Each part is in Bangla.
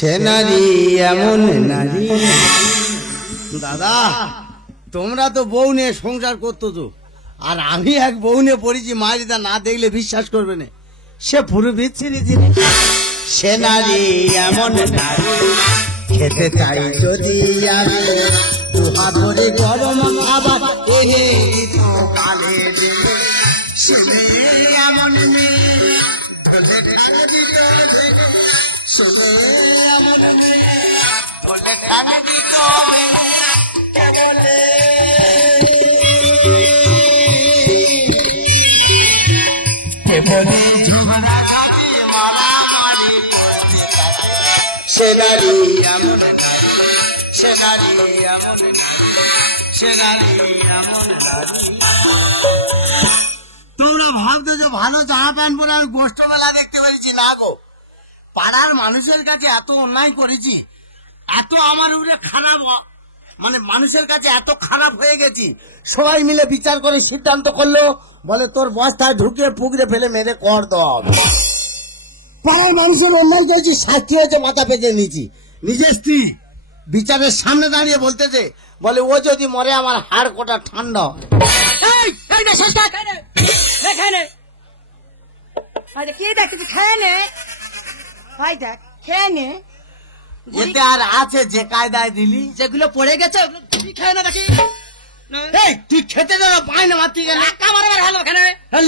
সে নারী এমন নারী। দাদা তোমরা তো বউ নিয়ে সংসার করতো তো, আর আমি এক বউ নিয়ে পড়েছি, মারিদা না দেখলে বিশ্বাস করবে না, সে পুরো বিচ্ছিরি জিনিস। সে নারী এমন নারী, খেতে চাই যদি আমি দুহা ধরে গরম খাবার এনে দিত কালে দিলে। সে এমন তোমরা ভাবতো যে ভালো জামা প্যান্ট পরে আমি গোষ্ঠ মেলা দেখতে পেরেছি? না গো, পাড়ার মানুষের কাছে এত অন্যায় করেছি, এত আমার উপরে খারাপ, মানে মানুষের কাছে এত খারাপ হয়ে গেছি, সবাই মিলে বিচার করে সিদ্ধান্ত করলো, বলে তোর বস্তায় ঢুকিয়ে পুকুরে ফেলে মেরে কর দেওয়া হবে। পাড়ার মানুষের অন্যায় করেছি, শাস্তি হয়েছে, মাথা পেঁচে নিয়েছি। নিজের স্ত্রী বিচারের সামনে দাঁড়িয়ে বলতেছে, বলে ও যদি মরে আমার হাড় কোটা ঠান্ডা। এতে আর আছে যে কায়দায় দিলি, যেগুলো পড়ে গেছে খেয়ে না দেখি। তুই খেতে দেওয়া পাই না, মাতি গেলে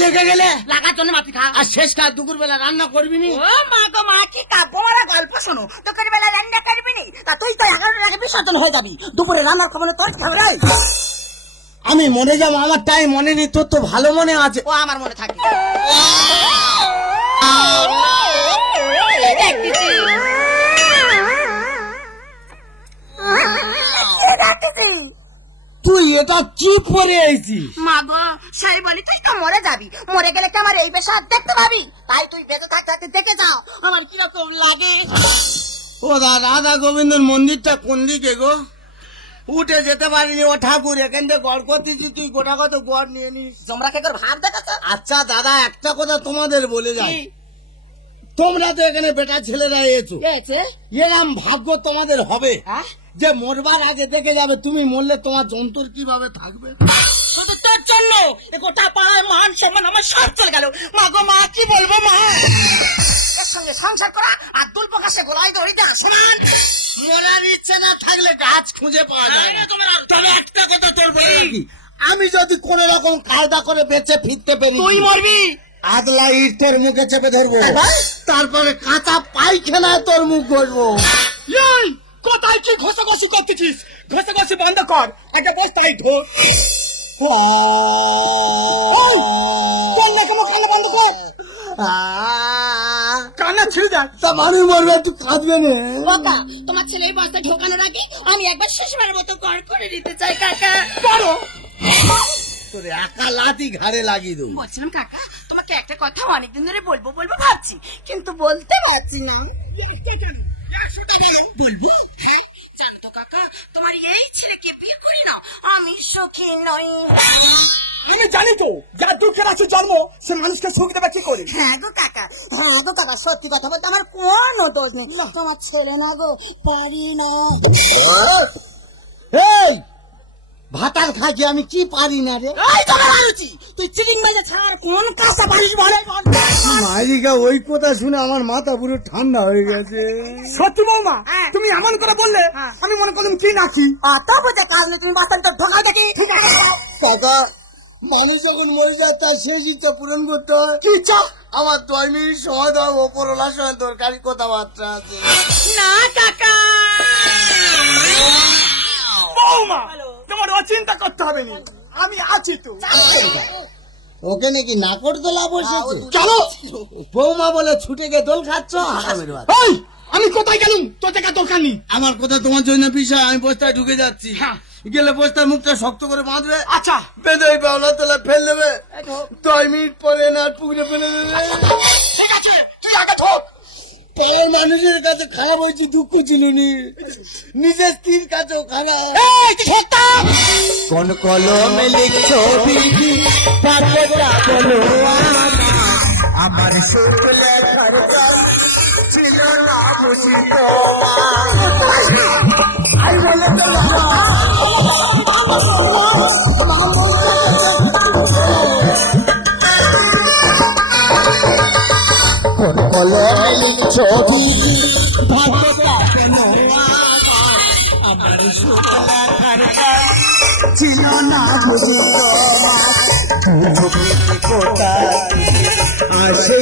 লেগে গেলে লাগার জন্য মাতি খা, আর শেষ কাজ দুপুর বেলা রান্না করবি নি। ও মা গো মা, কি কাব্য মারা গল্প শোনো, দুপুর বেলা রান্না করবি নি, তা তুই তো 11টার আগে বিসর্জন হয়ে যাবি, দুপুরে রান্নার খবর তোর খবর। আমি মনে যাবো, আমার টাইম মনে নেই, তোর তো ভালো মনে আছে। ও আমার মনে থাকে। তুই এটা চুপ করে আইছিস? মা গো, সেই বলি তুই তো মরে যাবি, মরে গেলে কি আমার এই বেশা দেখতে পাবি? তাই তুই বেঁচে থাকতে দেখে যাও আমার কিরকম লাগে। ও রাধা গোবিন্দর মন্দিরটা কোন দিকে গো? উঠে যেতে পারিনি, ও ঠাকুর এখান থেকে গড় করতেছি, তুই গোটা কত গড় নিয়ে নিস। তোমরা কে করে ভাব দেখাচ্ছ? আচ্ছা দাদা, একটা কথা তোমাদের বলে যাও, তোমরা তো এখানে বেটা ছেলেরা এসো, এরম ভাগ্য তোমাদের হবে যে মরবার আগে দেখে যাবে তুমি মরলে তোমার যন্ত্র কিভাবে থাকবে। শুধু তোর জন্য গোটা পাড়ায় মান সম্মান আমার সব চলে গেল। মা গো মা, কি বলবো মা, এর সঙ্গে সংসার করা আর দুল প্রকাশে গোলায় দড়িতে সমান। মরার ইচ্ছে না থাকলে গাছ খুঁজে পাওয়া যায়। তবে একটা কথা তোর বলি, আমি যদি কোন রকম কায়দা করে বেঁচে ফিরতে পারি, তুই মরবি। আগলা ইট তোর মুখে চেপে ধরবো, তারপরে কাঁচা পায়খানায় তোর মুখ ঘষবো। কোথায় কি ঘষাঘষি করতেছিস? ঘষাঘষি বন্ধ কর, একটা বস্তায় ঢোক। বন্ধ কর, কান্না ছিল যাক, তা মানুষ মরবে, তুই কাঁদবে না। কাকা, তোমার ছেলে এই বস্তা ঢোকানোর আগে আমি একবার শেষবারের মতো কর করে দিতে চাই কাকা। করো। তোর একা লাঠি ঘাড়ে লাগিয়ে দেবো। বলছিলাম কাকা, তোমাকে একটা কথা অনেকদিন ধরে বলবো বলবো ভাবছি, কিন্তু বলতে পারছি না। বলবো? হ্যাঁ, জানো তো কাকা, তোমার এই ছেলেকে বিয়ে করি নাও, আমি সুখী নই। আমি জানি তো, যার দুঃখের আছে জন্ম, সে মানুষকে সুখ দেবে কি করে। হ্যাঁ গো কাকা, হ্যাঁ গো কাকা, সত্যি কথা বলতে আমার কোনো দোষ নেই, তোমার ছেলে না গো, পারি না। এই ভাতার খাইছি আমি, কি পারি না রে? তুই চিলিং বাজে ছাড়, কোন কাঁচা পারিস বলে? মাইরিকা ওই কথা শুনে আমার মাথা পুরো ঠান্ডা হয়ে গেছে। সত্যি বৌমা, তুমি এমন করে বললে আমি মনে করলাম কি নাকি। তা বোঝা কাজ নেই, তুমি বাস্তানটা ঢোকাও দেখি। কাকা, মানুষ যখন মরে যায় তার শেষ ইচ্ছা পূরণ করতে হয়। কি ইচ্ছা? আমার 2 মিনিট সময় দাও, ওপরওয়ালার সঙ্গে দরকারি কথাবার্তা আছে। না কাকা, বৌমা তোমার চিন্তা করতে হবে না, আমি আছি তো। ওকে নাকি নাকড় দোলা বসেছে, চলো। বৌমা বলে ছুটে গিয়ে দোল খাচ্ছ। আমি কোথায় গেলুম, তোর দেখা দরকার নেই। আমার কথা তোমার জন্য বিষয়, আমি বস্তায় ঢুকে যাচ্ছি। গেলে বস্তার মুখটা শক্ত করে বাঁধবে, আচ্ছা, বেঁধে ওই বাউলা তোলা ফেল দেবে, 2 মিনিট পরে না পুকুরে ফেলে দেবে। পাড়ার মানুষের কাছে খারাপ হয়েছে, দুঃখ ছিল নি, নিজের স্ত্রীর কাছেও খারাপ। কোন কলমে লিখছো বিধি, বলো আমার সুখ লেখার ছিল না বুঝি তোমার। ছবি ভক্তটা কোনো আমার শুকলা খারকা ছিল না বুঝি কোটা আসে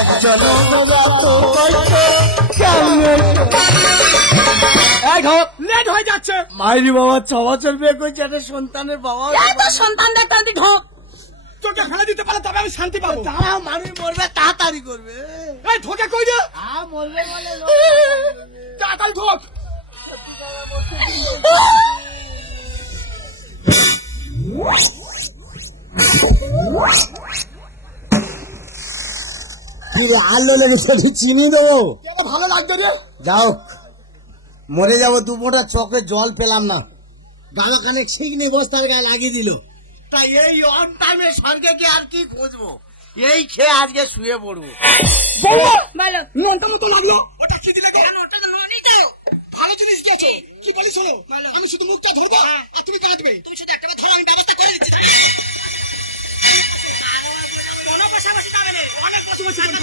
একজন লেট হয়ে যাচ্ছে। মাইরি বাবা 6 বছর বিয়ে করছে, একটা সন্তানের বাবা। সন্তানদের তাদের ঢোক তোকে ফেলে দিতে পারে তবে আমি শান্তি পাবো। তারা মানুষ মরবে, তাড়াতাড়ি করবে। এই ঢোকে কই রে? মরবে বলে তাড়াতাড়ি ঢোক। আলো লেগেছে, চিনি দেবো। ভালো লাগবে রে। যাও, মরে যাবো। 2 ফোঁটা চোখে জল পেলাম না। বাবা খানে শিখনি বস্তার গায়ে লাগিয়ে দিল। তাই এই অন টাইমে স্বর্গে কি আর কি খুঁজবো? এই খেয়ে আজকে শুয়ে পড়বো। বলো মনটা মতো লাগলো। ওটা কি দিলে? ওটা তো লড়ি দাও। ভালো জিনিস দিয়েছি। কি বলিস? আমি শুধু মুখটা ধরবো আর তুমি কাটবে। কিছু একটা ধর, আমি ব্যবস্থা করে দিচ্ছি। বড় বসাবসি যাবে না, অনেক বসাবসি যাবে।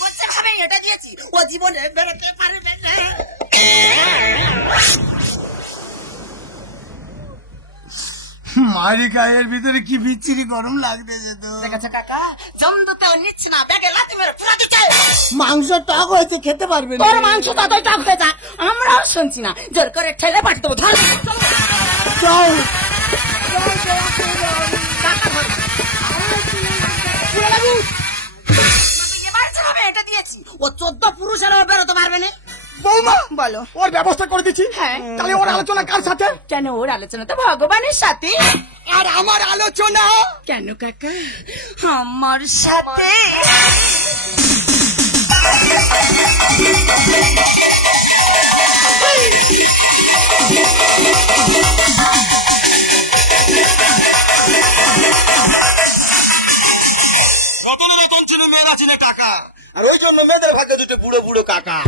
বচ্চা খাবে এটা দিয়েছি, ও জীবনে বেরোতে পারবে না। মারি গায়ের ভিতরে কি বিচ্ছিরি গরম লাগতেছে তো। দেখেছে কাকা, জমদুতেও নিচ্ছে না, ব্যাগে লাথি মেরে পুরাতে চাই। মাংস টক হয়েছে, খেতে পারবে না। তোর মাংস ততই টক হয়ে যায়, আমরাও শুনছি না। জোর করে ঠেলে পাঠিয়ে দেবো। যাও। এবার ছাড়াবে এটা দিয়েছি, ও 14 পুরুষের বেরোতে পারবে না। বৌমা বলো। ওর ব্যবস্থা করে দিচ্ছি। হ্যাঁ। তাহলে ওর আলোচনা কার সাথে? কেন ওর আলোচনা তো ভগবানের সাথে। আর আমার আলোচনা কেন কাকা? আমার সাথে। মেয়েরা চিনে কাকা, আর ওই জন্য মেয়েদের ভাগ্যে দুটো বুড়ো বুড়ো কাকা।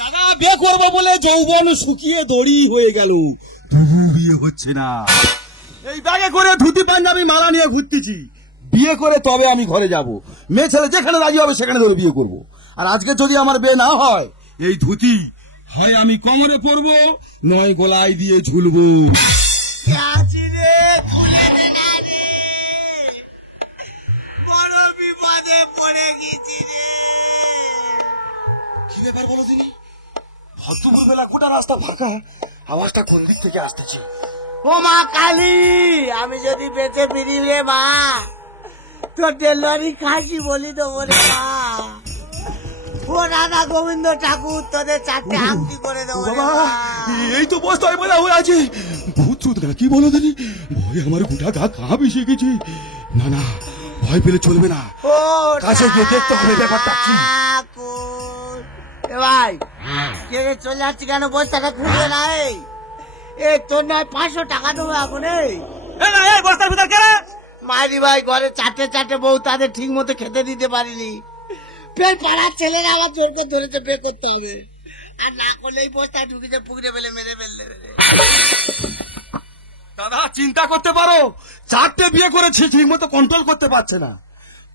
কাকা বিয়ে করবো বলে যৌবন শুকিয়ে দড়ি হয়ে গেল, তবু বিয়ে হচ্ছে না। এই ব্যাগে করে ধুতি পাঞ্জাবি মালা নিয়ে ঘুরতেছি। বিয়ে করে তবে আমি ঘরে যাব। মেয়ে ছেলে যেখানে রাজি হবে সেখানে ধরে বিয়ে করব। আর আজকে যদি আমার বিয়ে না হয়, এই ধুতি হয় আমি কোমরে পরবো, নয় গলায় দিয়ে ঝুলবো। বড় বিপদে পড়ে গেছি রে। কি ব্যাপার বলো দিনি? ভদ্রপুর বেলা গোটা রাস্তা ফাঁকা, আওয়াজটা কোন দিক থেকে আসতেছে? ও মা কালী, আমি যদি বেঁচে ফিরি রে মা, তোর ডেলিভারি খাসি বলি তো বলে মা। ও রাধা গোবিন্দ ঠাকুর, তোদের 4টে আংটি করে দেবো রে বাবা, মা। এই তো বস্তায় বলা হয়ে আছে। ভূত চুত কি বলো দিনি? ভয় আমার গোটা গা কাঁপ এসে গেছে। না না, ভয় পেলে চলবে না, ও কাছে গিয়ে দেখতে হবে ব্যাপারটা কি। ঠাকুর, এ ভাই কে রে চলে যাচ্ছি কেন? বস্তাটা খুলবে না। এই তোর নয় 500 টাকা দেবো এখন। এই বস্তার ভিতর কেন? মাইরি ভাই, ঘরে 4টে বউ, তাদের ঠিক মতো খেতে দিতে পারিনি। ফের পাড়ার ছেলেরা আমার জোর করে ধরেছে বিয়ে করতে হবে, আর না করলে এই বস্তায় ঢুকেছে, পুকুরে ফেলে মেরে ফেললে। দাদা চিন্তা করতে পারো, 4টে বিয়ে করেছে, ঠিক মতো কন্ট্রোল করতে পারছে না।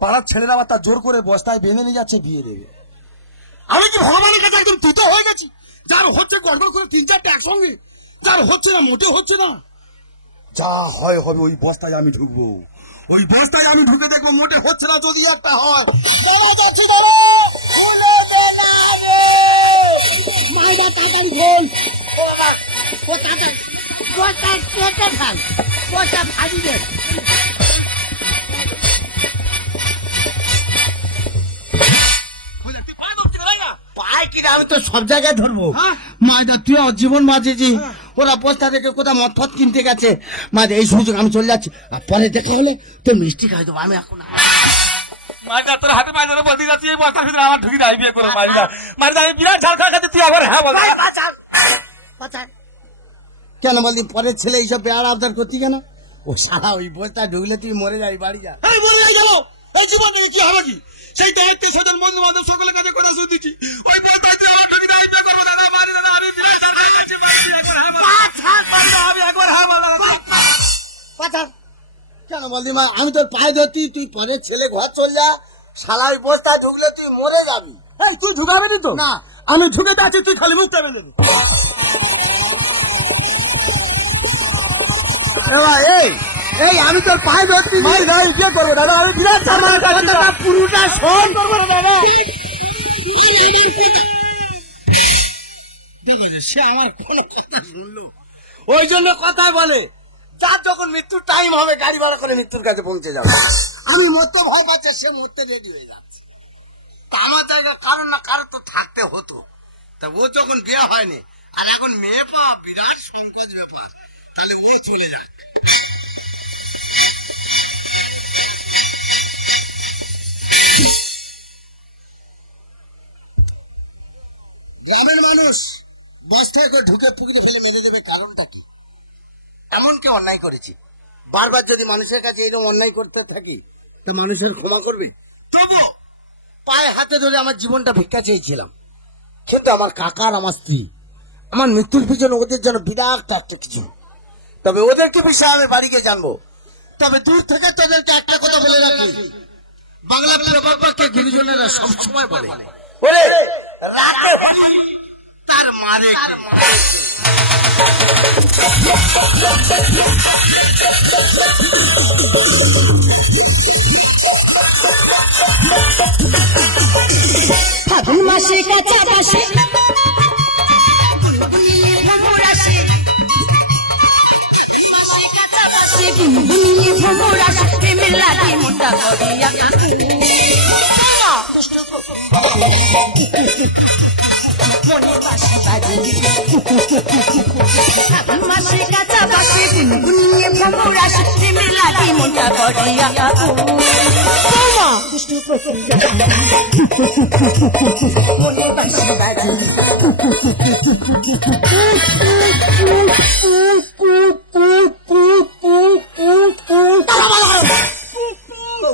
পাড়ার ছেলেরা আবার তার জোর করে বস্তায় বেঁধে নিয়ে যাচ্ছে বিয়ে দেবে। আমি কি ভগবানের কাছে একদম তুতো হয়ে গেছি? যার হচ্ছে গড়বড় করে 3-4টে একসঙ্গে, যার হচ্ছে না মোটে হচ্ছে না। যা হয় হবে, ওই বস্তায় আমি ঢুকবো। ওই বস্তায় আমি ঢুকে দেখবো মোটে হচ্ছে না। যদি একটা হয় মাইরা তাড়াতাড়ি খোল। ও তাড়াতাড়ি বস্তায় কেটে খাল, বস্তা ফাঁদি দে। পাই কিনা? আমি তো সব জায়গায় ধরবো। মাইদা তুই জীবন বাঁচেছি, ওরা বস্তা থেকে কোথাও মদ কিনতে গেছে। মাইদা এই সুযোগ আমি চলে যাচ্ছি, আর পরে দেখা হলে তো মিষ্টি খাই দেবো। আমি এখন মাইদা তোর হাতে মাইদা বলতে যাচ্ছি, এই বস্তার ভিতরে আমার ঢুকি নাই বিয়ে করো। মাইদা মাইদা আমি বিরাট ঝাল খাওয়া খাতে, তুই আবার হ্যাঁ বল। কেন বললি পরের ছেলে এইসব বেড়া আবদার করতি কেন? ও সারা ওই বস্তা ঢুকলে তুই মরে যাবি, বাড়ি যা। এই বলে যাই যাবো, এই জীবনে কি হবে কি? সেই দায়িত্বে সেদিন বন্ধু বান্ধব সকলের কাছে করে দিচ্ছি। ওই বস্তা দিয়ে আমি দায়িত্ব করবো না, মানি না, আমি একবার হ্যাঁ বলো। কেন বললি মা, আমি তোর পায়ে ধরতি, তুই পরের ছেলে ঘর চল যা, শালা ওই বস্তা ঢুকলে তুই মরে যাবি। এই তুই ঢুকাবে তো না, আমি ঢুকে যাচ্ছি, তুই খালি মুখটা বেঁধে দে। এই আমি তোর পায়ে ধরতি, কি করবো দাদা, আমি বিরাট পুরোটা শোন করবো না দাদা। সে আমার কোনো কথা শুনলো, ওই জন্য কথা বলে যার যখন মৃত্যুর টাইম হবে গাড়ি ভাড়া করে মৃত্যুর কাছে পৌঁছে যাবে। আমি মরতে ভয় পাচ্ছে, সে মরতে রেডি হয়ে যাচ্ছে। আমার জায়গায় কারণ না কারো তো থাকতে হতো, তা ও যখন বিয়ে হয়নি আর এখন মেয়ে পাওয়া বিরাট সংকট ব্যাপার, তাহলে উনি চলে যাক। গ্রামের মানুষ বস্তায় করে ঢুকে পুকুরে ফেলে মেরে দেবে, কারণটা কি? এমন কি অন্যায় করেছি? বারবার যদি মানুষের কাছে এরকম অন্যায় করতে থাকি তো মানুষের ক্ষমা করবে? তবু পায়ে হাতে ধরে আমার জীবনটা ভিক্ষা চেয়েছিলাম, কিন্তু আমার কাকার আমার স্ত্রী আমার মৃত্যুর পিছনে ওদের জন্য বিরাট একটা কিছু। তবে ওদেরকে বিষয়ে আমি বাড়িকে জানবো। তবে দূর থেকে তোদেরকে একটা কথা বলে রাখি, বাংলা প্রবাদকে গুরুজনেরা সবসময় বলে, ওরে রাগে বাড়ি তার মারে। ফাগুন মাসে কাঁচা বাসে গুনগুনিয়ে ভ্রমর আসে, গুনগুনিয়ে ভ্রমর আসে, প্রেমের লাগে মোটা করিয়া মনে বাসি বাজে। ফাগুন মাসে কাঁচা বাসে গুনগুনিয়ে ভ্রমর আসে, প্রেমের লাগে মোটা করিয়া দুষ্টু মনে বাসি বাজে।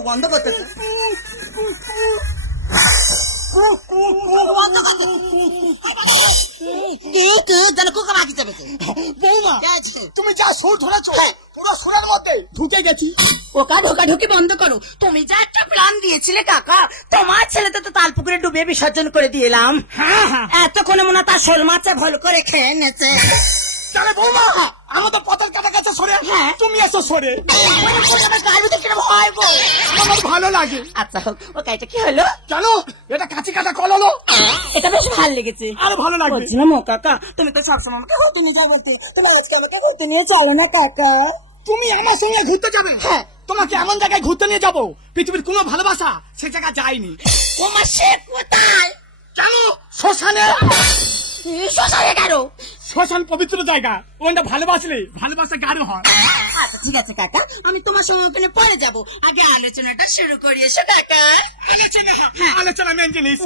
বন্ধ করতে তুমি যা সুর ধরেছ পুরো সুরের মধ্যে ঢুকে গেছি। ওকা ঢোকাঢুকি বন্ধ করো। তুমি যা একটা প্ল্যান দিয়েছিলে কাকা, তোমার ছেলেতে তো তাল পুকুরে ডুবিয়ে বিসর্জন করে দিলাম। এতক্ষণে মনে তার শোল মাছে ভুল করে খেয়ে নেছে। তাহলে বৌমা আমার তো পথের কাটা কাছে সরে, তুমি এসো সরে, আমার ভালো লাগে। আচ্ছা হোক, ও কাইটা কি হলো? কেন এটা কাঁচি কাটা কল হলো? এটা বেশ ভালো লেগেছে, আরো ভালো লাগবে। বলছিলাম ও কাকা, তুমি তো সবসময় আমাকে ঘুরতে নিয়ে যাও বলতে, তুমি আজকে আমাকে ঘুরতে নিয়ে চলো না কাকা? তুমি আমার সঙ্গে ঘুরতে যাবে? হ্যাঁ। তোমাকে এমন জায়গায় ঘুরতে নিয়ে যাবো পৃথিবীর কোনো ভালোবাসা সে জায়গা যায়নি। তোমার সে কোথায়? কেন শ্মশানে? শ্মশানে কেন? শ্মশান পবিত্র জায়গা, ওখানটা ভালোবাসলে ভালোবাসা গাঢ় হয়। আচ্ছা ঠিক আছে কাকা, আমি তোমার সঙ্গে ওখানে পরে যাবো, আগে আলোচনাটা শুরু করি এসো কাকা। আলোচনা মেন জিনিস,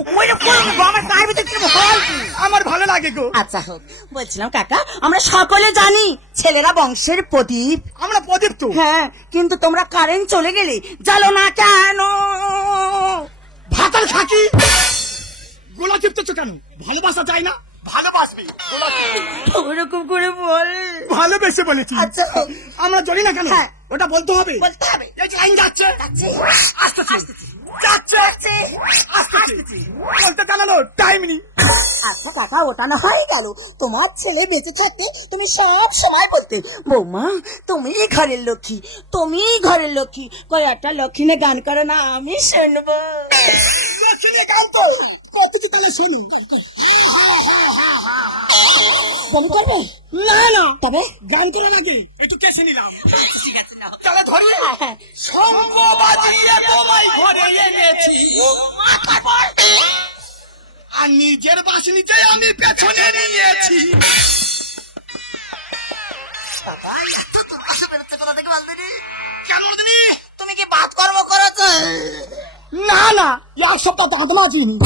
আমার ভালো লাগে গো। আচ্ছা হোক, বলছিলাম কাকা, আমরা সকলে জানি ছেলেরা বংশের প্রদীপ। আমরা প্রদীপ তো। হ্যাঁ, কিন্তু তোমরা কারেন্ট চলে গেলে জ্বালো না কেন? ভাতার খাকি গোলা চিপতেছ কেন? ভালোবাসা যায় না? ভালোবাসবি ওরকম করে বল। ভালোবেসে বলেছি। আচ্ছা আমরা জানি না কেন? হ্যাঁ ওটা বলতে হবে। বলতে হবে। এই যে লাইন যাচ্ছে আসতেছে যাচ্ছে আসতেছে, বলতে জানালো টাইম নেই। আচ্ছা কাকা, ওটা না হয়ে গেল, তোমার ছেলে বেঁচে থাকতে তুমি সব সময় বলতে, বৌমা তুমি ঘরের লক্ষ্মী, তুমি ঘরের লক্ষ্মী, কয়েকটা লক্ষ্মী গান করে না আমি শুনবো। গান তো কত কি তাহলে শুনি। করবে না না, তবে গান করে নাকি একটু কেসে নিলাম। ঠিক আছে না তাহলে ধরি আর নিজের বাসনিতে আমি পেছনে নিয়েছি। তুমি কি বাদ কর্ম করেছো? না না, এক সপ্তাহ দাঁত মাজিনি।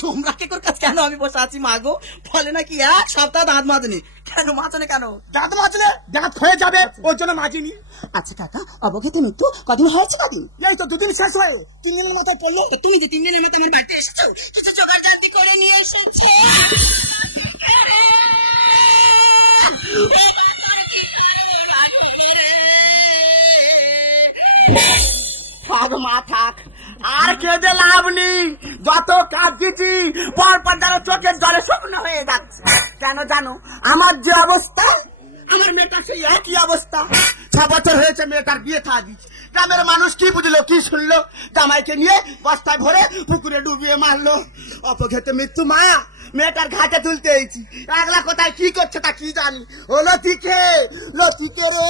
তোমরা কে করে কেন আমি বসে আছি মাগো? বলে নাকি এক সপ্তাহ দাঁত মাজনি। কেন মাছনে কেন? দাঁত মাজলে দাঁত হয়ে যাবে, ওর জন্য মাজিনি। আচ্ছা কাকা, অবগত মৃত্যু কদিন হয়েছে? কদিন? এই তো 2 দিন শেষ হয়ে 3 দিনের মাথায় পড়লো। তুমি যে 3 দিনের মধ্যে আমার বাড়িতে এসেছো, কিছু জোগাড় করে নিয়ে এসেছি। থাক মা থাক, আর কেঁদে লাভ নেই। যত কাঁদছি পরপর যেন চোখের জলে শুকনো হয়ে যাচ্ছে। কেন জানো? আমার যে অবস্থা, আমার মেয়েটার সেই একই অবস্থা। 6 বছর হয়েছে মেয়েটার বিয়ে থা দিচ্ছে। গ্রামের মানুষ কি বুঝলো কি শুনলো, জামাইকে নিয়ে বস্তায় ভরে পুকুরে ডুবিয়ে মারলো। অপঘাতে মৃত্যু মায়া, মেয়েটার ঘাটে তুলতে হয়েছি। একলা কোথায় কি করছে তা কি জানি। ও লতিকে, লতিকে রে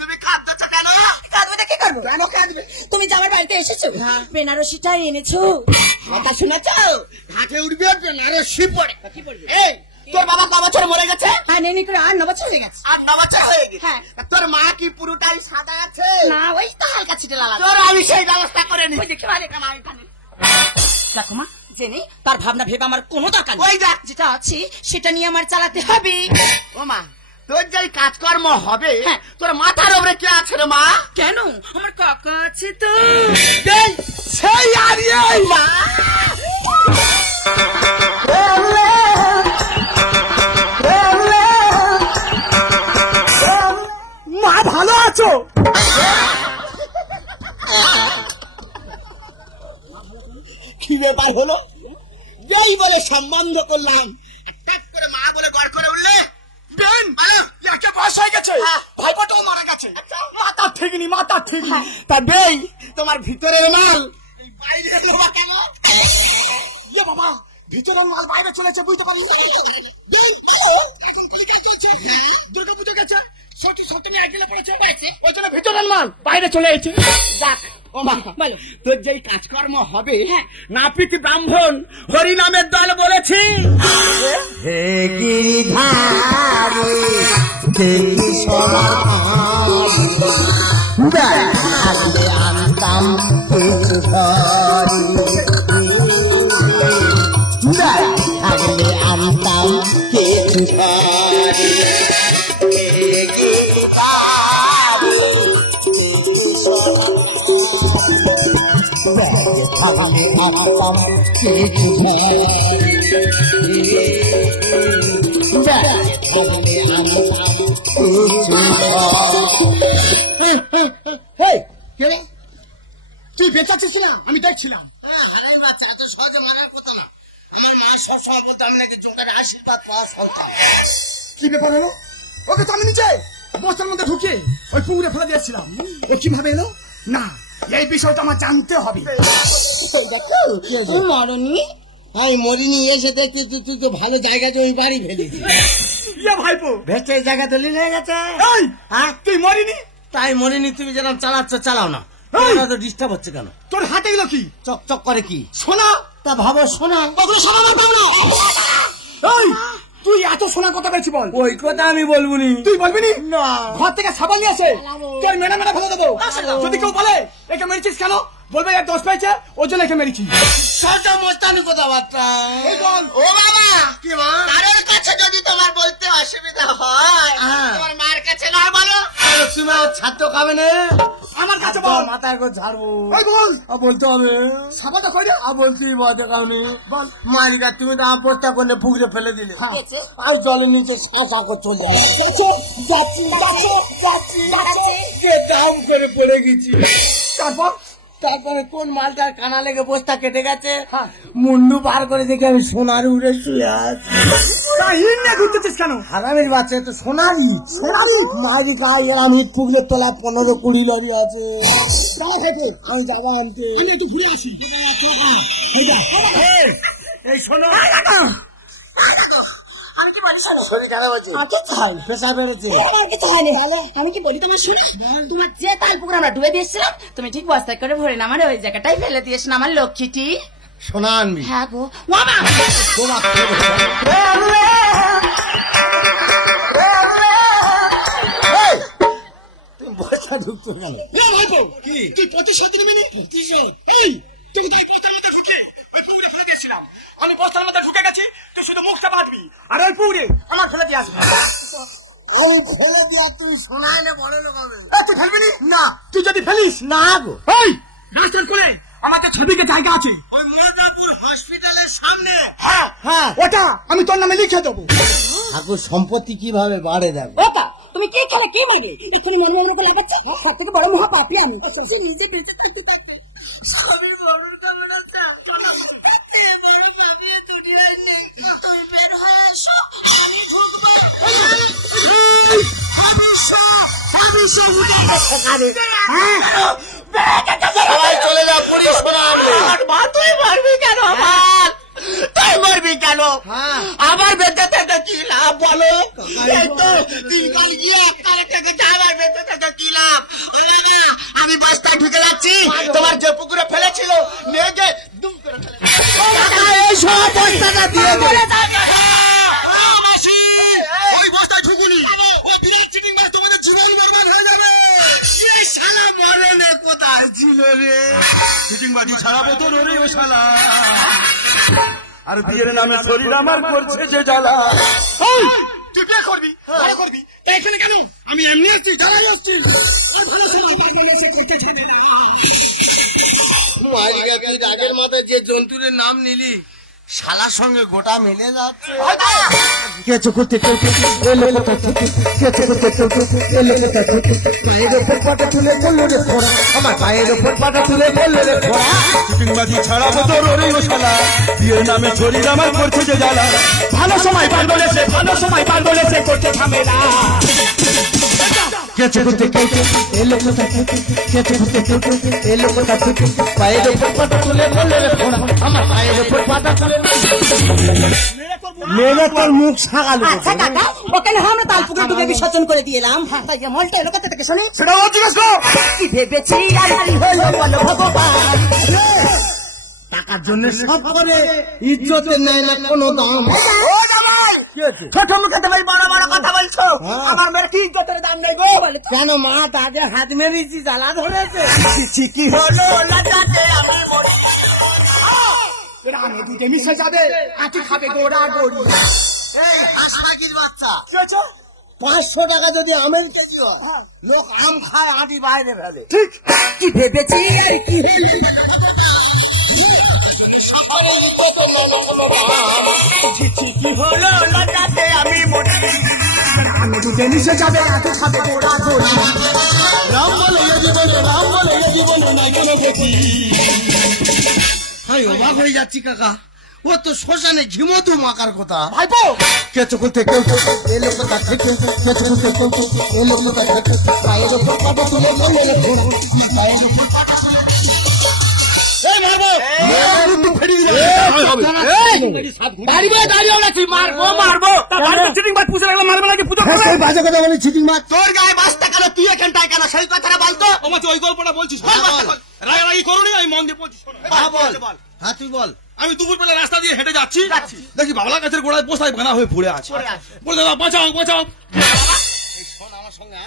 তুমি কাঁদছো কেন? কাঁদবে না কি করবো? কেন কাঁদবে? তুমি যে আমার বাড়িতে এসেছো, বেনারসিটা এনেছো, কথা শুনেছ? ঘাটে উঠবে বেনারসি পড়ে। কি পড়বে? এই তোর বাবা ক বছর মরে গেছে? আর নেই করে 8-9 বছর হয়ে গেছে। 8-9 বছর হয়ে গেছে। হ্যাঁ। তোর মা কি পুরোটাই সাদা আছে? না, ওই তো হালকা ছিটে লালা। তোর আমি সেই ব্যবস্থা করে নি। ওই দেখে ভালো কেমন এখানে। দেখো মা, জেনে তার ভাবনা ভেবে আমার কোনো দরকার নেই। ওই দেখ যেটা আছে সেটা নিয়ে আমার চালাতে হবে। ও মা, তোর যে কাজকর্ম হবে, হ্যাঁ। তোর মাথার উপরে কে আছে রে মা? কেন? আমার কাকা আছে তো। সেই আর এই মা, মা ভালো আছো? কি ব্যাপার হলো? যেই বলে সম্বন্ধ করলাম, টাক করে মা বলে গড় করে উঠলে। বেন, একটা বয়স হয়ে গেছে, ভাইপোটাও মারা গেছে। মাথা ঠিক নি, মাথা ঠিক নি। তা বেই তোমার ভিতরের মাল এই বাইরে দেওয়া কেন? ইয়ে বাবা, ভিতরের মাল বাইরে চলেছে, বুঝতে পারলি না? বেন, এখন কি কাজ হচ্ছে? দুর্গা পুজো গেছে, সত্যি সত্যি নিয়ে একদিনে পড়েছে, ওই জন্য ভিতরের মাল বাইরে চলে এসেছে। যাক ও মা, বলো। তোর যেই কাজকর্ম হবে, নাপিত ব্রাহ্মণ হরি নামের দল বলেছি। হে গিরিধারী দেখি সমাজে আনতাম আগলে আনতাম তুই বেঁচাচ্ছিস না? আমি দেখছিলাম। কি ব্যাপার হলো? ওকে তো আমি নিচে বস্তার মধ্যে ঢুকিয়ে ওই পুকুরে ফেলে দিয়েছিলাম। ও কিভাবে এলো? না, এই বিষয়টা আমার জানতে হবে। মরণী আমি মরিনি, এসে দেখতে তুই তো ভালো জায়গা জমি বাড়ি ফেলেছি। ইয়ে ভাইপো, ভেসে জায়গা দলি হয়ে গেছে। এই হ্যাঁ, তুই মরিনি? তাই মরিনি। তুমি যেরকম চালাচ্ছ চালাও না, এই! তো ডিস্টার্ব হচ্ছে কেন? তোর হাতে গেল কি? চকচক করে কি? সোনা? তা ভাবো শোনা। ওগুলো সোনা না, পাও না। এই, তুই এত সোনা কথা বলছি বল। ওই কথা আমি বলবো নি। তুই বলবি নি? না। ঘর থেকে সাবান নিয়ে আসে, তোর মেনা মেনা ফেলে দেবো। যদি কেউ বলে একে মেরেছিস কেন, বলবে এর দোষ পেয়েছে, ওর জন্য একে মেরেছি। ছোট মোস্তানি কথাবার্তা। এই বল। ও বাবা, কি মা? কারোর কাছে যদি তোমার বলতে অসুবিধা হয়, তোমার মার কাছে না বলো। তুমি আমার ছাত্র খাবে না, আমার কাছে বল। মাথায় করে ছাড়বো। এই বল। বলতে হবে সাবানটা কই রে? বলছি বলতে কারণে বল। মালিকা তুমি তো অবস্থা করলে পুকুরে ফেলে দিলে। আর জলের নিচে শশা করে চলে যে দাম করে পড়ে গেছি। তারপরে কোন মালটার কানা লেগে বস্তা কেটে গেছে, মুন্ডু বার করে দেখে আমি সোনার উড়ে শুয়ে আছি। ঘুরতেছিস কেন? হারামির বাচ্চা তো সোনারি সোনারি মালিকা। আমি পুকুরের তলা 15-20 লরি আছে। আমি যাবো আনতে। একটু ঘুরে আসি। এই শোনো, আমি কি বলি শোনো? শরীর খারাপ হচ্ছে, পেশা বেড়েছে। আমার কিছু হয়নি। আমি কি বলি তোমার শোনো, তোমার যে তাল পুকুর আমরা ডুবে দিয়েছিলাম, তুমি ঠিক বস্তায় করে ভরে না আমার ওই জায়গাটাই ফেলে দিয়েছ না আমার লক্ষ্মীটি। সোনা আনবি? হ্যাঁ গো বাবা। তুমি বস্তা ঢুকছো কেন? কি তুই প্রতিশোধ নিবি? এই তুই তুই শুধু মুখটা বাঁধবি আর ওই পুরে আমার ফেলে দিয়ে আসবি। আমি ফেলে দিয়া তুই শোনাইলে বড় লোক হবে। তুই ফেলবি না তুই যদি ফেলিস না গো, এই রাস্তার করে আমাদের ছবিকে জায়গা আছে ওই মর্দাপুর হসপিটালের সামনে। হ্যাঁ ওটা আমি তোর নামে লিখে দেবো। ঠাকুর সম্পত্তি কিভাবে বাড়ে দেবে? ওটা তুমি কি খেলে কি মারবে? এখানে মনে মনে করে লাগাচ্ছে সব থেকে বড় মহা পাপি আমি। নিজে তুই মারবি কেন? তুই মারবি কেন? আবার বেঁচে থেকে কি লাভ বলো? তিনবার গিয়ে একটা আবার বেঁচে থেকে কি লাভ? আমি বস্তায় ঢুকে যাচ্ছি, তোমার যে পুকুরে ফেলেছিল নিয়ে গিয়ে দুম করে এই সব বস্তাটা দিয়ে ওই বস্তায় ঢুকুনি ওই বিরাট চিটিং মাছ তোমাদের জীবন বরবাদ হয়ে যাবে। এই শালা মরণে কোথায় ছিল রে? চিটিংবাজি ছাড়াবো তো রে ও শালা, আর বিয়ের নামে শরীর আমার করছে যে জ্বালা। তুই বিয়ে করবি? বিয়ে করবি এখানে কেন? আমি এমনি আসছি, দাঁড়াই আসছি। আগের মাথায় যে জন্তুরের নাম নিলি শালার সঙ্গে গোটা মিলে যাচ্ছে। আমার পায়ের উপর পাটা তুলে বললো রে ঘোড়া। চিটিংবাজি ছাড়াবো তো রে ও শালা, বিয়ের নামে শরীর আমার করছে যে জ্বালা। ভালো সময় পার বলেছে, ভালো সময় পার বলেছে, করতে ঝামেলা। পায়ের উপর পাটা তুলে বললো রে ঘোড়া। আমার পায়ের উপর পাটা তুলে মেরে তোর মুখ সাগালো। আচ্ছা কাকা, ওখানে আমরা তালপুকুরে ডুবে বিসর্জন করে দিলাম। তাই মলটা এলো কোথা থেকে শুনি? সেটা ও জিজ্ঞেস কর। কি ভেবেছি আর কি হলো বলো ভগবান? টাকার জন্য সব করে, ইজ্জতের নেয় না কোনো দাম। ছোট মুখে তুমি বড় বড় কথা বলছো, আমার মেয়ের কি ইজ্জতের দাম নেই গো? বলে কেন মা তাকে হাত মেরেছি, জ্বালা ধরেছে? কি হলো লজ্জাতে আমার মরে আমি দুটো মিশে যাবে, আঁটি খাবে গোড়া গড়ি। এই হাসপাকির বাচ্চা, কি হয়েছে? 500 টাকা যদি আমের কেজি হয়, লোক আম খায় আঁটি বাইরে ফেলে। ঠিক কি ভেবেছি আর কি হলো কি হলো লজ্জাতে আমি মরে আমি দুটো মিশে যাবে, আঁটি খাবে গোড়া গড়ি। রাম বলে এ জীবনে, রাম বলে এ জীবনে নাই কোনো গতি। আমি অবাক হয়ে যাচ্ছি কাকা, ও তো শ্মশানে ঘিমতু মাকার কথা। ভাইপো কেঁচো করতে কেউ এলো কোথা থেকে, কেঁচো করতে কেউ এলো কোথা থেকে, পায়ের ওপর পাটা তুলে বললো রে ঘোড়া। পায়ের ওপর পাটা তুলে এই মারবো, ফেরিয়ে যাবে। দাঁড়িয়ে দাঁড়িয়ে নাকি মারবো মারবো চিটিং বাজ পুষে রাখলাম, মারবে নাকি পুজো করবে? বাজে কথা বলে চিটিং মাছ। তোর গায়ে বাসটা কেন? তুই এখানটায় কেন? সেই কথাটা বলতো। ও মাছ ওই গল্পটা বলছিস, বল। রাগারাগি করুনি, আমি মন দিয়ে বলছি। শোনো, হ্যাঁ বল, হ্যাঁ তুই বল। আমি দুপুরবেলা রাস্তা দিয়ে হেঁটে যাচ্ছি, দেখি বাবলা গাছের গোড়ায় বসায় বাঁধা হয়ে পড়ে আছে। বলে দাদা বাঁচাও বাঁচাও। শোন আমার সঙ্গে,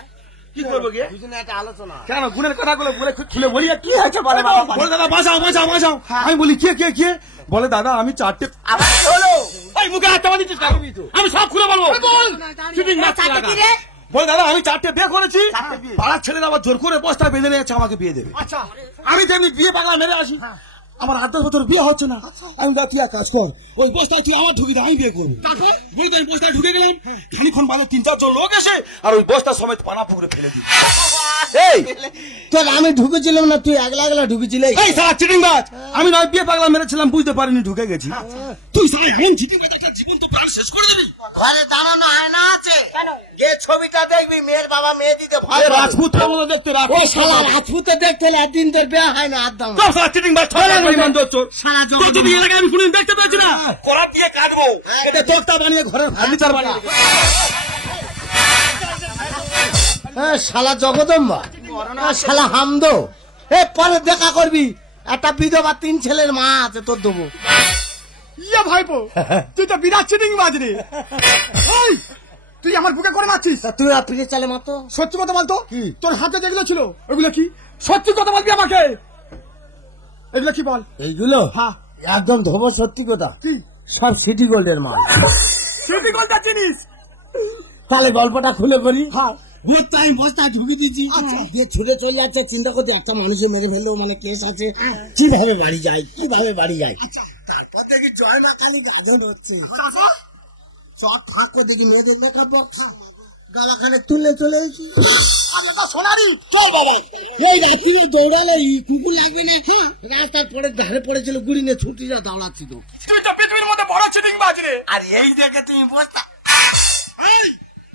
কি করবো গিয়ে? দুজনে একটা আলোচনা। কেন গুণের কথাগুলো বলে খুলে বলি, কি হয়েছে বলে বাবা? বলে দাদা বাঁচাও বাঁচাও বাঁচাও। আমি বলি কে কে কে? বলে দাদা আমি 4টে। আবার হলো এই মুখে হাত চাপা দিচ্ছিস কেন? আমি সব খুলে বলবো। চিটিং মাছ চারটে কি রে? বলে দাদা আমি 4টে বিয়ে করেছি, 4টে বিয়ে? পাড়ার ছেলেরা আবার জোর করে বস্তায় বেঁধে নিয়ে যাচ্ছে আমাকে বিয়ে দেবে। আচ্ছা, আমি তেমনি বিয়ে পাগলা মেরে আসি, আমার 8-10 বছর বিয়ে হচ্ছে না। আমি দা তুই এক কাজ কর, ওই বস্তায় তুই আমার ঢুকি দে, আমি বিয়ে করবো। বুঝলি তো, আমি বস্তায় ঢুকে গেলাম, খানিক্ষণ ভালো 3-4 জন লোক এসে আর ওই বস্তা সমেত পানা পুকুরে ফেলে দিই। এই তোর আমি ঢুকেছিলাম না, তুই একলা একলা ঢুকেছিলি। এই সারা চিটিং বাজ, আমি নয় বিয়ে পাগলা মেরেছিলাম, বুঝতে পারিনি ঢুকে গেছি। তুই সারা এমন চিটিং বাজ, একটা জীবন তো প্রাণ শেষ করে দিবি। ঘরে দাঁড়ানো আয়না আছে, যে ছবিটা দেখবি মেয়ের বাবা মেয়ে দিতে ভয় পাবে। রাজপুতের মতো দেখতে রাখ। ও শালা রাজপুতে দেখতে হলে একদিন তোর বিয়ে হয় না, আদাম। চিটিং বাজ যদি এর আগে আমি কোনদিন দেখতে পেয়েছি না, করা দিয়ে কাটবো। এটা তোরটা বানিয়ে ঘরের ফার্নিচার বানিয়ে রেখে। হ্যাঁ শালা জগদম্বা, শালা হামদো। এ পরে দেখা করবি, একটা বিধবা 3 ছেলের মা আছে তোর দেবো। ইয়া ভাইপো, তুই তো বিরাট চিটিং বাজ রে। এই, তুই আমার বুকে করে মারছিস? তুই ফিরে চালে মতো সত্যি কথা বলতো, কি? তোর হাতে যেগুলো ছিল ওগুলো কি? সত্যি কথা বলবি আমাকে। এগুলো কি বল? এইগুলো হ্যাঁ একদম ধোবো সত্যি কথা। কি? সব সিটি গোল্ডের মাল। সিটি গোল্ডের জিনিস। তাহলে গল্পটা খুলে করি। হ্যাঁ, আমি বস্তায় ঢুকে দিয়েছি, দিয়ে ছুটে চলে যাচ্ছে। চিন্তা করতে একটা মানুষের মেরে ফেললো, মানে কেস আছে, কিভাবে বাড়ি যায়, কিভাবে বাড়ি যায়। তারপর দেখি জয় মা কালী গাজন হচ্ছে। সব ঠাকুর দেখি মেয়েদের দেখাবো, গালাখানে তুলে চলে এসেছি। সোনারি চল বাবা, এই রাত্রি দৌড়ালে কুকুর লাগবে না। রাস্তার পরে ধারে পড়েছিল, গুড়ি নিয়ে ছুটি যা দৌড়াচ্ছি তো। তুই তো পৃথিবীর মধ্যে বড় চিটিং বাজ রে। আর এই দেখে তুমি বস্তা।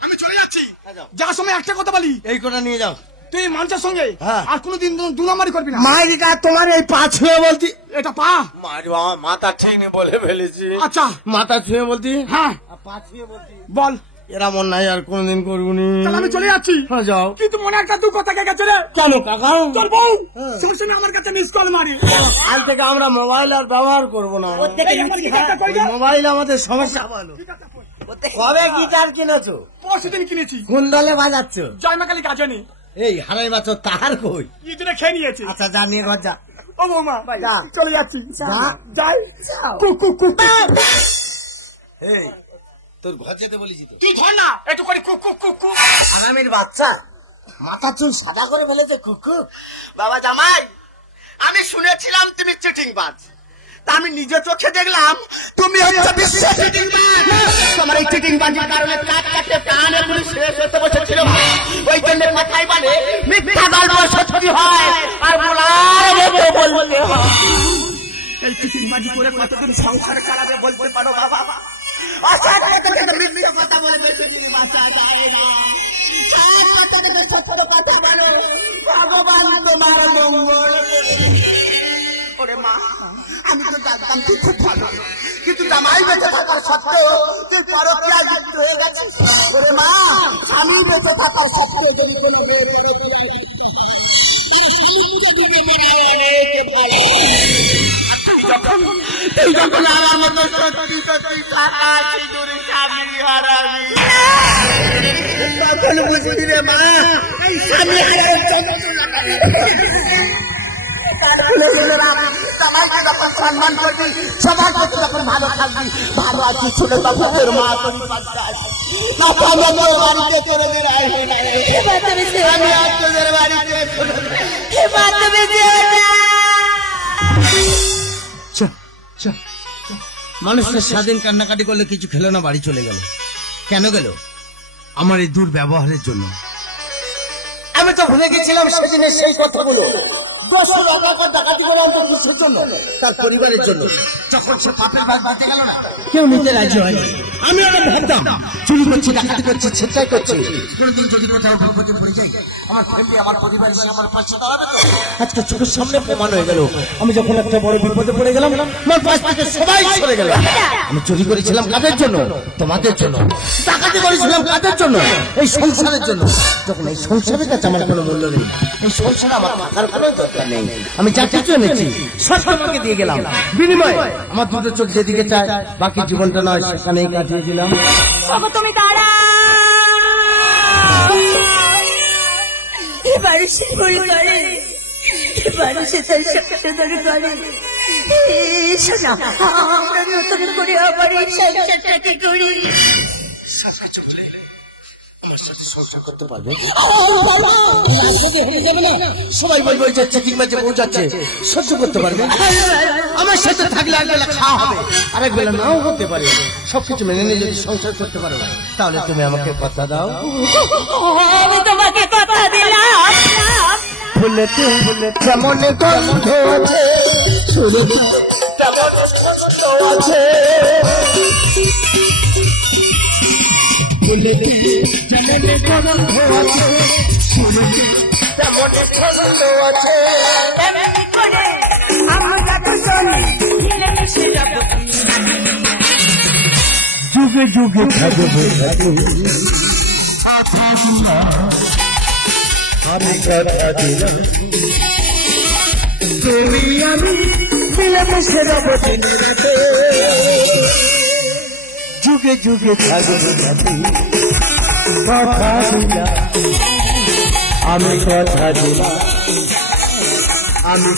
আমি চলে যাচ্ছি, যাওয়ার সময় একটা কথা বলি, এই কোটা নিয়ে যাও। তুই মানুষের সঙ্গে হ্যাঁ। আর কোনোদিন 2 নম্বরই করবি না। মাইরিকা তোমার এই পা ছুঁয়ে বলতি, এটা পা মাথা ঠিক নেই বলে ফেলেছি। আচ্ছা, মাথা ছুঁয়ে বলতি, হ্যাঁ পা ছুঁয়ে বলতি। বল। এরা মন নাই আর কোনদিন করবুনি। তাহলে আমি চলে যাচ্ছি। হ্যাঁ যাও। কিন্তু মনে একটা দু কথা কে গেছে রে। কেন কাকা? চল বউ, সবসময় আমার কাছে মিস কল মারি। আজ থেকে আমরা মোবাইল আর ব্যবহার করবো না। মোবাইল আমাদের সমস্যা। ভালো কবে গিটার কিনেছো? পরশুদিন কিনেছি। কোন দলে বাজাচ্ছ? জয়মাকালী গাজনে। এই হারাই বাচ্চা তাহার কই? ইদরে খেয়ে নিয়েছে। আচ্ছা যা নিয়ে ঘর যা। ও বৌমা, যা। চলে যাচ্ছি। যাই। এই তোর ঘর যেতে বলেছি তো। তুই ধর না, একটু করে কুক কুক কুক কুক। হারামির বাচ্চা, মাথা চুল সাদা করে ফেলেছে কুকু। বাবা জামাই, আমি শুনেছিলাম তুমি চিটিং বাজ, তা আমি নিজের চোখে দেখলাম তুমি হচ্ছে বিশ্ব চিটিং বাজ। তোমার এই চিটিং বাজির কারণে কাট কাটে প্রাণ এখনই শেষ হতে বসেছিল। ওই জন্য কথাই বলে মিথ্যা গল্প সত্যি হয়, আর বলার মতো বলতে হয়। এই চিটিং বাজি করে কতদিন সংসার চালাবে বলতে পারো বাবা? মিথ্যা কথা বলে চিটিং বাঁচা যায় না। সত্য কথা বলো, ভগবান তোমার মঙ্গল। ওরে মা, আমি তো জানতাম তুই খুব ভালো, কিন্তু জামাই বেঁচে থাকার সত্ত্বেও তুই পরকীয়া লিপ্ত হয়ে গেছিস। ওরে মা, আমি বেঁচে থাকার সত্ত্বেও যদি কোনো মেয়ে তুই যখন আমার মতো সত্যি সত্যি টাকা সিঁদুর স্বামী হারাবি, তখন বুঝবি রে মা এই স্বামী হারানোর যন্ত্রণাটা। সম্মান করবি, সবার প্রতি যখন ভালো থাকবি, ভালো আছি ছিল তখন তোর মা তোর বাড়িতে চলে বেড়াই। আমি আর তোদের বাড়িতে মানুষের স্বাধীন কান্নাকাটি করলে কিছু খেলো না, বাড়ি চলে গেল। কেন গেল? আমার এই দুর্ব্যবহারের জন্য। আমি তো ভুলে গেছিলাম সেদিনের সেই কথাগুলো। তার পরিবারের জন্য যখন সে পাপের ভাগ বাঁচে গেল না, কেউ নিতে রাজি হয়নি। আমি ওরা ভাবতাম চুরি করছি, ডাকাতি করছি, ছিনতাই করছি, কোনদিন যদি কোথাও বিপদে পড়ে যাই আমার ফ্যামিলি, আমার পরিবার আমার পাশে দাঁড়াবে তো। আজকে চোখের সামনে প্রমাণ হয়ে গেল, আমি যখন একটা বড় বিপদে পড়ে গেলাম আমার পাশ থেকে সবাই সরে গেল। আমি চুরি করেছিলাম কাদের জন্য? তোমাদের জন্য। ডাকাতি করেছিলাম কাদের জন্য? এই সংসারের জন্য। যখন এই সংসারের কাছে আমার কোনো মূল্য নেই, এই সংসারে আমার থাকার কোনো দরকার নেই, আমি যা কিছু এনেছি সব তোমাকে দিয়ে গেলাম। বিনিময় আমার দুটো চোখ যেদিকে চায়, বাকি জীবনটা নয় সেখানেই কাটিয়ে দিলাম। তুমি দাঁড়াও, এবারে সে ভুল করে, এবারে সে তার সংশোধন করে। শোনা, আমরা নতুন করে আবার এই সংসারটাকে করি। আমার সাথে সংসার করতে পারবে? সবাই বলবো চিটিং বাজে বউ যাচ্ছে, সহ্য করতে পারবে? আমার সাথে থাকলে এক বেলা খাওয়া হবে, আরেক বেলা নাও হতে পারে। সবকিছু মেনে নিয়ে যদি সংসার করতে পারো, তাহলে তুমি আমাকে কথা দাও। আমি তোমাকে কথা দিলাম। ফুলেতে যেমন গন্ধ আছে, তেমন আছে। যুগে যুগে থাকবে আমি কথা দিলাম, তুমি আমি মিলেমিশে রব দিন রাতে। যুগে যুগে থাকবে কথা দিলাম, আমি কথা দিলাম, আমি